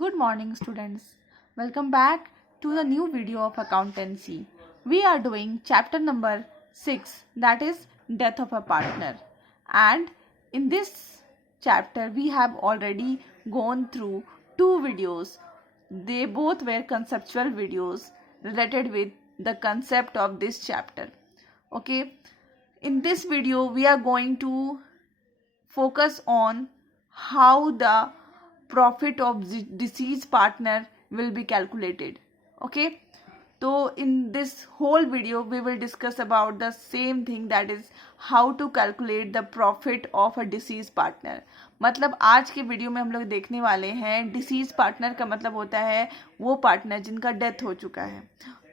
Good morning, students. Welcome back to the new video of accountancy. We are doing chapter number 6, that is death of a partner. And in this chapter, we have already gone through two videos. They both were conceptual videos related with the concept of this chapter. Okay. In this video, we are going to focus on how the profit of the deceased partner will be calculated. Okay, so in this whole video we will discuss about the same thing, that is how to calculate the profit of a deceased partner. मतलब आज के video में हम लोग देखने वाले हैं disease partner का मतलब होता है वो पार्टनर जिनका डेथ हो चुका है,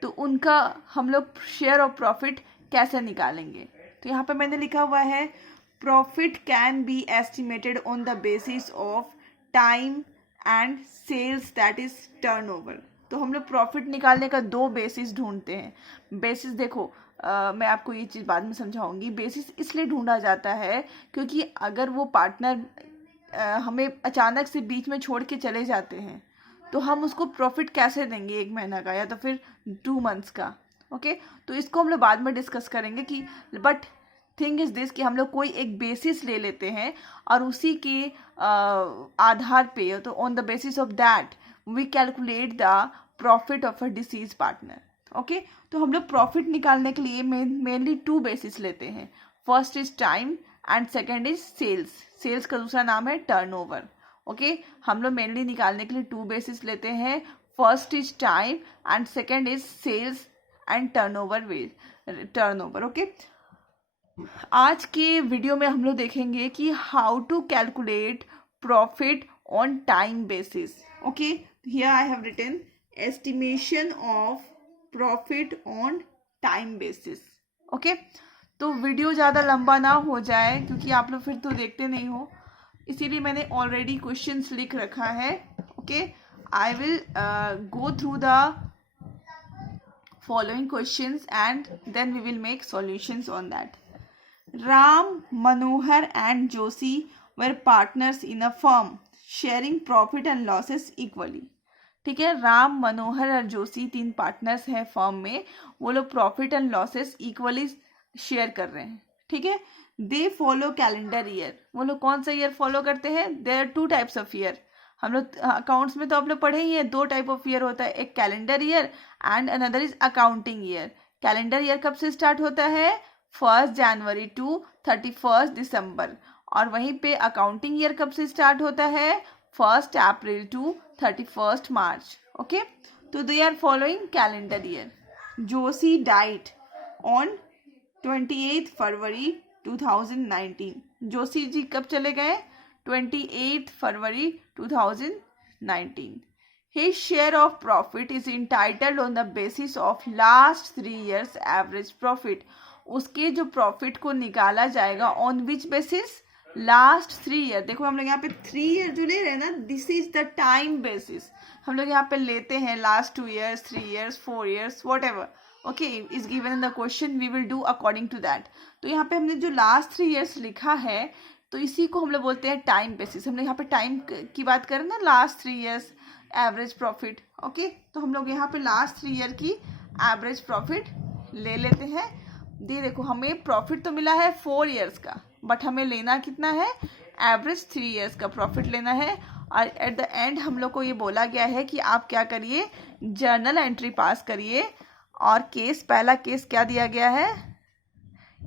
तो उनका हम लोग शेयर ऑफ प्रॉफिट कैसे निकालेंगे. तो यहाँ पे मैंने लिखा हुआ है profit can be estimated on the basis of time and sales, that is turnover. तो हम लोग प्रॉफिट निकालने का दो बेसिस ढूंढते हैं. बेसिस देखो मैं आपको ये चीज़ बाद में समझाऊंगी. बेसिस इसलिए ढूंढा जाता है क्योंकि अगर वो पार्टनर हमें अचानक से बीच में छोड़ के चले जाते हैं तो हम उसको प्रॉफिट कैसे देंगे, 1 महीना का या तो फिर 2 मंथ्स का. ओके, तो इसको हम लोग बाद में डिस्कस करेंगे कि बट थिंग इज दिस कि हम लोग कोई एक बेसिस ले लेते हैं और उसी के आधार पे, तो on the basis of that we calculate the profit of a deceased partner. Okay, तो हम लोग प्रॉफिट निकालने के लिए मेनली 2 बेसिस लेते हैं. First is time and second is sales. Sales का दूसरा नाम है टर्नओवर. ओके, हम लोग मेनली निकालने के लिए 2 बेसिस लेते हैं. First is time and second is sales and turnover. Okay, आज के वीडियो में हम लोग देखेंगे कि how to calculate profit on time basis. Okay, here I have written estimation of profit on time basis. Okay, तो वीडियो ज़्यादा लंबा ना हो जाए क्योंकि आप लोग फिर तो देखते नहीं हो, इसीलिए मैंने ऑलरेडी क्वेश्चंस लिख रखा है. Okay, I will go through the following questions and then we will make solutions on that. Ram, Manohar and Joshi were partners in a firm sharing profit and losses equally. ठीक है, राम, मनोहर और Joshi 3 partners हैं firm में. वो लोग profit and losses equally share कर रहे हैं. ठीक है, दे फॉलो कैलेंडर ईयर. वो लोग कौन सा ईयर फॉलो करते हैं? There are 2 types of year. हम लोग अकाउंट्स में तो आप लोग पढ़े ही है, 2 टाइप ऑफ ईयर होता है, एक calendar year and another is accounting year. Calendar year कब से स्टार्ट होता है? 1 जनवरी टू 31 दिसंबर. और वहीं पे अकाउंटिंग ईयर कब से स्टार्ट होता है? 1 अप्रैल टू 31 मार्च. ओके, तो they are following calendar year. Joshi died on 28 February 2019. Joshi ji कब चले गए? 28 February 2019. His share of profit is entitled on the basis of last 3 years average profit. उसके जो प्रॉफिट को निकाला जाएगा on which basis? Last 3 year. देखो हम लोग यहाँ पे 3 ईयर जो ले रहे हैं ना, this is the time basis. हम लोग यहाँ पे लेते हैं last 2 years, 3 years, 4 years, whatever. Okay, is given in the question, we will do according to that. तो यहाँ पे हमने जो लास्ट 3 ईयर्स लिखा है तो इसी को हम लोग बोलते हैं टाइम बेसिस. हमने यहाँ पे टाइम की बात करें ना, last 3 years average profit. Okay, तो हम लोग यहाँ पे लास्ट 3 ईयर की एवरेज प्रॉफिट ले लेते हैं. देखो हमें प्रॉफिट तो मिला है 4 ईयर्स का, बट हमें लेना कितना है? एवरेज 3 ईयर्स का प्रॉफिट लेना है. और एट द एंड हम लोग को ये बोला गया है कि आप क्या करिए, जर्नल एंट्री पास करिए. और पहला केस क्या दिया गया है?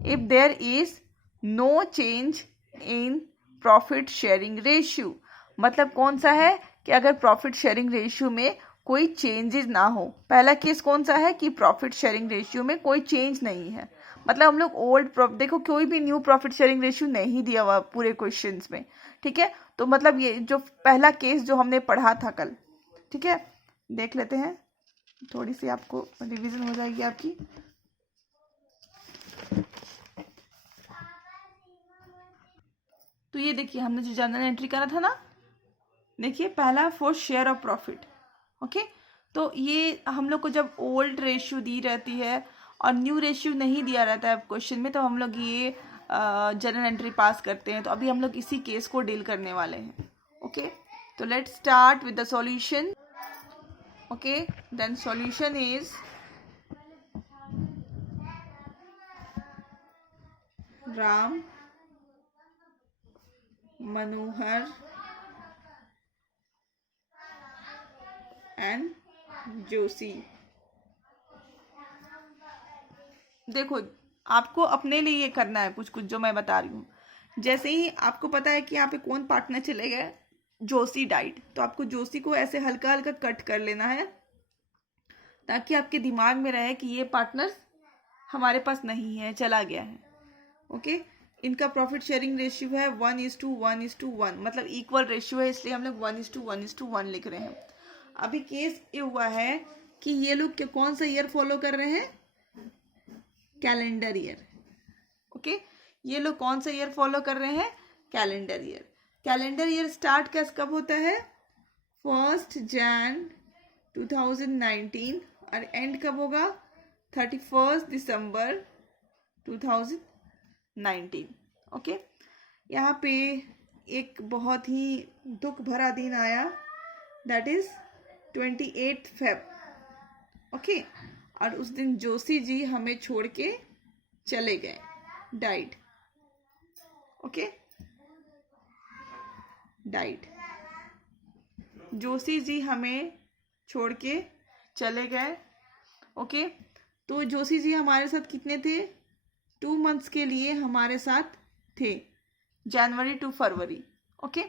If there is no change in profit sharing ratio. मतलब कौन सा है कि अगर प्रॉफिट शेयरिंग रेशियो में कोई चेंजेस ना हो. पहला केस कौन सा है कि प्रॉफिट शेयरिंग रेशियो में कोई चेंज नहीं है. मतलब हम लोग देखो कोई भी न्यू प्रॉफिट शेयरिंग रेशियो नहीं दिया हुआ पूरे क्वेश्चंस में. ठीक है, तो मतलब ये जो पहला केस जो हमने पढ़ा था कल, ठीक है, देख लेते हैं, थोड़ी सी आपको रिवीजन हो जाएगी आपकी. तो ये देखिए हमने जो जर्नल एंट्री करा था ना, देखिए पहला for share of profit. Okay, तो ये हम लोग को जब ओल्ड रेशियो दी रहती है और न्यू रेशियो नहीं दिया रहता है क्वेश्चन में, तो हम लोग ये जर्नल एंट्री पास करते हैं. तो अभी हम लोग इसी केस को डील करने वाले हैं. Okay, So let's start with the solution. Okay, then solution is Ram Manohar and Joshi. देखो, आपको अपने लिए ये करना है कुछ कुछ जो मैं बता रही हूँ. जैसे ही आपको पता है कि यहाँ पे कौन पार्टनर चले गए, जोशी डाइड, तो आपको जोशी को ऐसे हल्का हल्का कट कर लेना है ताकि आपके दिमाग में रहे कि ये पार्टनर हमारे पास नहीं है, चला गया है. ओके, इनका प्रॉफिट शेयरिंग रेशियो है 1:1:1, मतलब इक्वल रेशियो है, इसलिए हम लोग 1:1:1 लिख रहे हैं. अभी केस ये हुआ है कि ये लोग कौन सा ईयर फॉलो कर रहे हैं, कैलेंडर ईयर. ओके, ये लोग कौन सा ईयर फॉलो कर रहे हैं, calendar year. Calendar year start कब होता है, 1 Jan 2019 और एंड कब होगा, 31 December 2019. ओके, यहाँ पे एक बहुत ही दुख भरा दिन आया, दैट इज 28 Feb. ओके, और उस दिन जोशी जी हमें छोड़ के चले गए, died. Okay, died. Joshi ji हमें छोड़ के चले गए. ओके, तो जोशी जी हमारे साथ कितने थे, 2 months के लिए हमारे साथ थे, जनवरी टू फरवरी. ओके,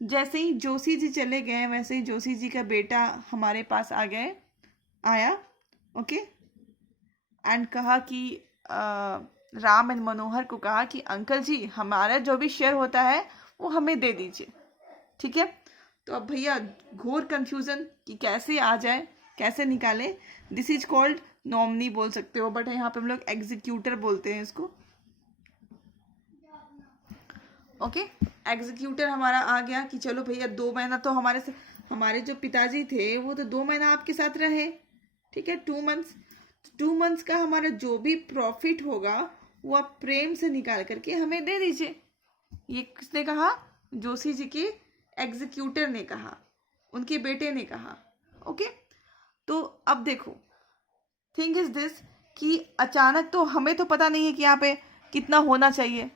जैसे ही जोशी जी चले गए वैसे ही जोशी जी का बेटा हमारे पास आया. ओके, एंड कहा कि राम एंड मनोहर को कहा कि अंकल जी हमारा जो भी शेयर होता है वो हमें दे दीजिए. ठीक है, तो अब भैया घोर कंफ्यूजन कि कैसे आ जाए, कैसे निकाले. दिस इज कॉल्ड नॉमिनी बोल सकते हो, बट यहाँ पे हम लोग एग्जीक्यूटर बोलते हैं इसको. ओके, एग्जीक्यूटर हमारा आ गया कि चलो भैया 2 महीना तो हमारे जो पिताजी थे वो तो 2 महीना आपके साथ रहे. ठीक है, 2 months का हमारा जो भी प्रॉफिट होगा वो आप प्रेम से निकाल करके हमें दे दीजिए. ये किसने कहा, जोशी जी के एग्जीक्यूटर ने कहा, उनके बेटे ने कहा. ओके, तो अब देखो, थिंग इज दिस कि अचानक तो हमें तो पता नहीं है कि यहाँ पे कितना होना चाहिए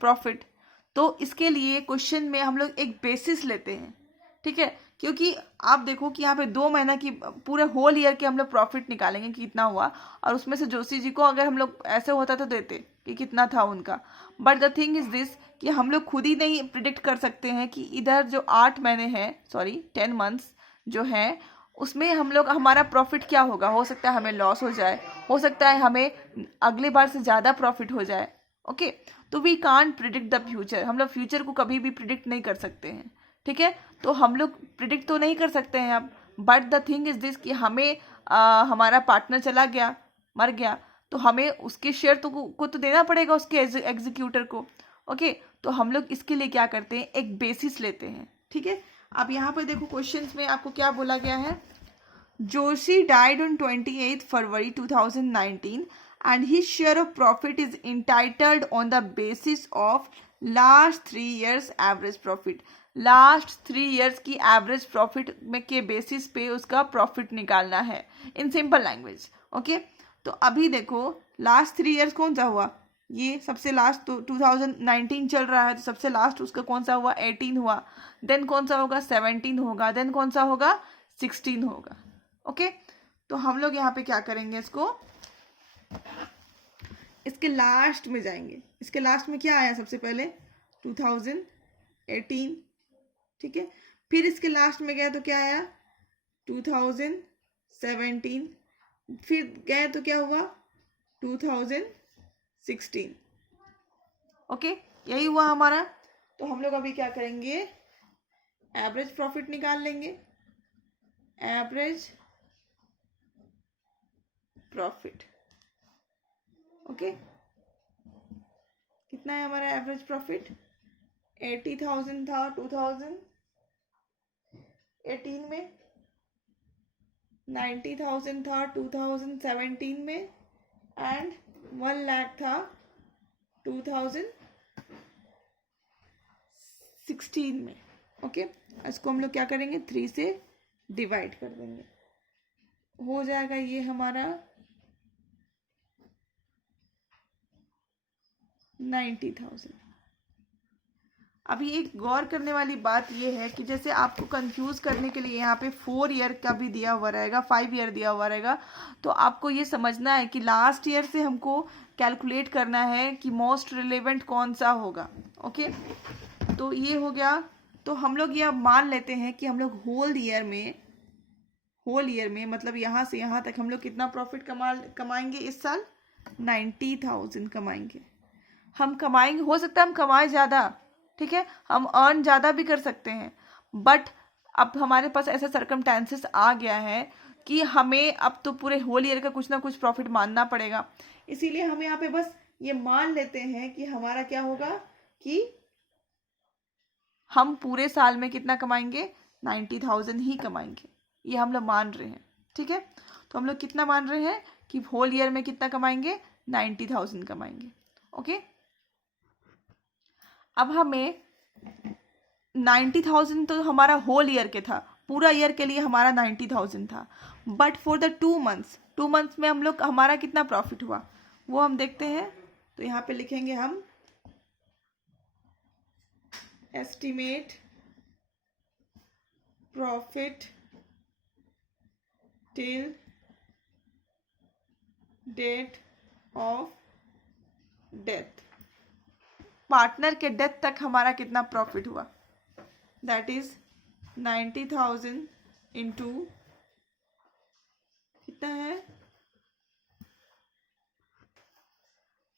प्रॉफिट. तो इसके लिए क्वेश्चन में हम लोग एक बेसिस लेते हैं. ठीक है, क्योंकि आप देखो कि यहाँ पे 2 महीना की पूरे होल ईयर के हम लोग प्रॉफिट निकालेंगे कि कितना हुआ, और उसमें से जोशी जी को अगर हम लोग ऐसे होता तो देते कि कितना था उनका. But the thing is this कि हम लोग खुद ही नहीं प्रिडिक्ट कर सकते हैं कि इधर जो 8 महीने हैं, 10 months जो है, उसमें हम लोग हमारा प्रॉफिट क्या होगा. हो सकता है हमें लॉस हो जाए, हो सकता है हमें अगले बार से ज़्यादा प्रॉफिट हो जाए. ओके, तो we can't predict the future. हम लोग फ्यूचर को कभी भी प्रिडिक्ट नहीं कर सकते हैं. ठीक है, तो हम लोग प्रिडिक्ट तो नहीं कर सकते हैं अब, but the thing is this कि हमें हमारा पार्टनर चला गया, मर गया, तो हमें उसके शेयर को तो देना पड़ेगा उसके एग्जीक्यूटर को. ओके, तो हम लोग इसके लिए क्या करते हैं, एक बेसिस लेते हैं. ठीक है, अब यहाँ पर देखो क्वेश्चंस में आपको क्या बोला गया है, Joshi died on 28 February 2019 and his share of profit is entitled on the basis of last 3 years average profit. Last 3 years की एवरेज प्रॉफिट में के बेसिस पे उसका प्रॉफिट निकालना है इन सिंपल लैंग्वेज. ओके, तो अभी देखो लास्ट 3 years कौन सा हुआ, ये सबसे लास्ट तो 2019 चल रहा है, तो सबसे लास्ट उसका कौन सा हुआ, 18 हुआ. देन कौन सा होगा, 17 होगा. देन कौन सा होगा, 16 होगा. ओके, तो हम लोग यहाँ पे क्या करेंगे, इसके लास्ट में जाएंगे. इसके लास्ट में क्या आया, सबसे पहले 2018. ठीक है, फिर इसके लास्ट में गया तो क्या आया, 2017. फिर गए तो क्या हुआ, 2016. ओके, यही हुआ हमारा. तो हम लोग अभी क्या करेंगे, एवरेज प्रॉफिट निकाल लेंगे. Average profit. ओके, कितना है हमारा एवरेज प्रॉफिट, 80,000 था 2018 में, 90,000 था 2017 में, एंड 1 लाख था 2016 में. ओके, इसको हम लोग क्या करेंगे, 3 से डिवाइड कर देंगे, हो जाएगा ये हमारा 90,000। अभी एक गौर करने वाली बात ये है कि जैसे आपको कंफ्यूज करने के लिए यहाँ पे 4 ईयर का भी दिया हुआ रहेगा, 5 ईयर दिया हुआ रहेगा, तो आपको ये समझना है कि लास्ट ईयर से हमको कैलकुलेट करना है कि मोस्ट रिलेवेंट कौन सा होगा। ओके, तो ये हो गया। तो हम लोग ये मान लेते हैं कि हम लोग होल ईयर में मतलब यहाँ से यहाँ तक हम लोग कितना प्रॉफिट कमाएंगे इस साल, 90,000 कमाएंगे। हम कमाएंगे, हो सकता है हम कमाए ज़्यादा, ठीक है, हम अर्न ज़्यादा भी कर सकते हैं, बट अब हमारे पास ऐसा सर्कमस्टेंसेस आ गया है कि हमें अब तो पूरे होल ईयर का कुछ ना कुछ प्रॉफिट मानना पड़ेगा। इसीलिए हम यहाँ पे बस ये मान लेते हैं कि हमारा क्या होगा कि हम पूरे साल में कितना कमाएंगे, 90,000 ही कमाएंगे, ये हम लोग मान रहे हैं। ठीक है, तो हम लोग कितना मान रहे हैं कि होल ईयर में कितना कमाएंगे, 90,000 कमाएंगे। ओके, अब हमें 90,000 तो हमारा होल ईयर के था, पूरा ईयर के लिए हमारा 90,000 था, बट फॉर द 2 मंथ्स में हम लोग हमारा कितना प्रॉफिट हुआ वो हम देखते हैं। तो यहाँ पे लिखेंगे हम estimate profit till date of death, partner के डेथ तक हमारा कितना प्रॉफिट हुआ, दैट इज 90,000 इंटू कितना है।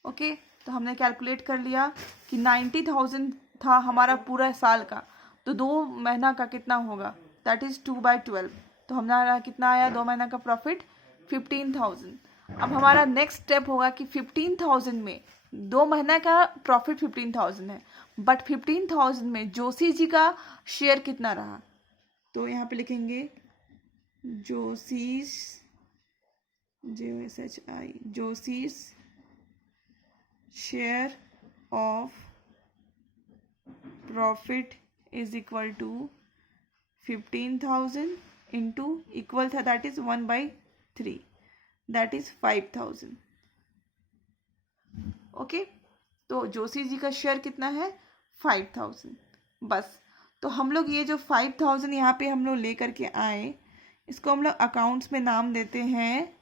ओके, तो हमने कैलकुलेट कर लिया कि 90,000 था हमारा पूरा साल का, तो 2 महीना का कितना होगा, दैट इज 2/12। तो हमारा कितना आया 2 महीना का प्रॉफिट, 15,000। अब हमारा नेक्स्ट स्टेप होगा कि 15,000 में 2 महीना का प्रॉफिट 15,000 है, बट 15,000 में जोशी जी का शेयर कितना रहा, तो यहाँ पे लिखेंगे Joshi's, JOSHI, Joshi's share of profit is equal to 15,000 into equal था that is 1/3, that is 5,000। Okay, तो जोशी जी का शेयर कितना है, 5,000। बस, तो हम लोग ये जो 5,000 यहाँ पे हम लोग लेकर के आए, इसको हम लोग अकाउंट्स में नाम देते हैं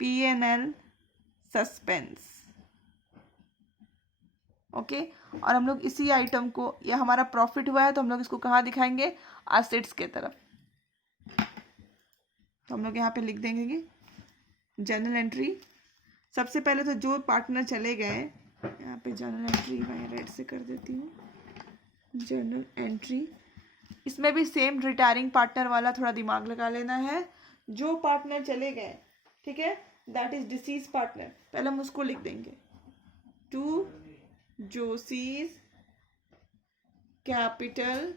P&L सस्पेंस। ओके, और हम लोग इसी आइटम को, ये हमारा प्रॉफिट हुआ है तो हम लोग इसको कहाँ दिखाएंगे, एसेट्स के तरफ। तो हम लोग यहाँ पे लिख देंगे कि जर्नल एंट्री, सबसे पहले तो जो पार्टनर चले गए, यहाँ पे जर्नल एंट्री मैं रेड से कर देती हूँ, जर्नल एंट्री, इसमें भी सेम रिटायरिंग पार्टनर वाला थोड़ा दिमाग लगा लेना है। जो पार्टनर चले गए, ठीक है, दैट इज डिसीज पार्टनर, पहले हम उसको लिख देंगे टू जोशीज कैपिटल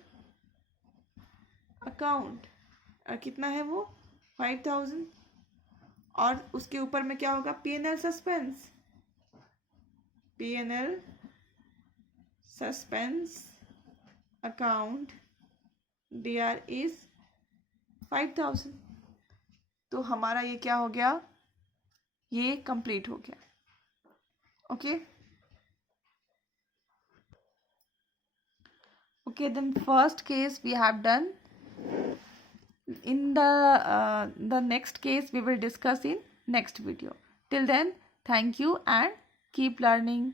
अकाउंट, और कितना है वो 5,000, और उसके ऊपर में क्या होगा, P&L suspense, P&L suspense account, DR is 5,000। तो हमारा ये क्या हो गया, ये कंप्लीट हो गया। Okay, okay, then first case we have done. In the next case we will discuss in next video. Till then, thank you and keep learning.